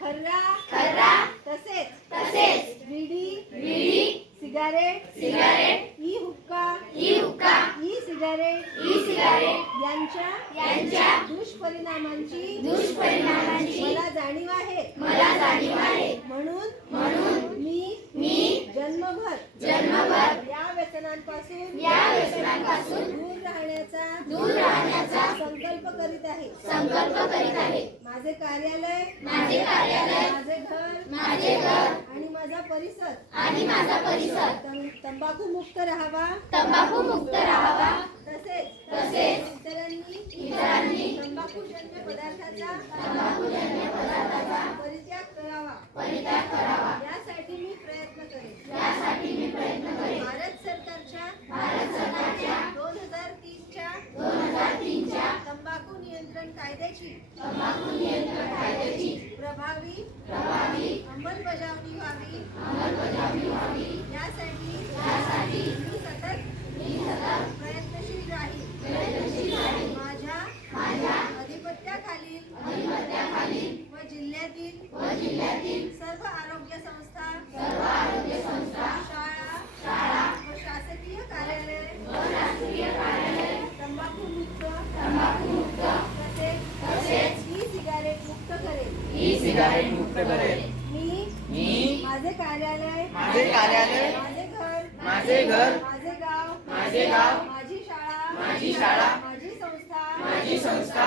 खर्रा तसेच बीडी cigarette E हुक्का e cigarette यांच्या दुष्परिणामांची मला जाणीव आहे म्हणून मी जन्मभर या व्यसनांपासून दूर राहण्याचा संकल्प करीत आहे। माझे कार्यालय माझे घर आणि माझा परिसर तंबाखू मुक्त राहावा तसेच इतरांनी तंबाखूजन्य पदार्थाचा परित्याग करावा यासाठी मी प्रयत्न करेन। भारत सरकारच्या 2003च्या तंबाखू नियंत्रण कायद्याची प्रभावी अंमलबजावणी व्हावी यासाठी मी सतत प्रयत्नशील राहील। माझ्या अधिपत्याखालील व जिल्ह्यातील सर्व आरोग्य संस्था शाळा व शासकीय कार्यालय तंबाखू मुक्त तसेच ई सिगारेट मुक्त करेल। मी माझे कार्यालय माझे घर माझे गाव माझी शाळा माझी संस्था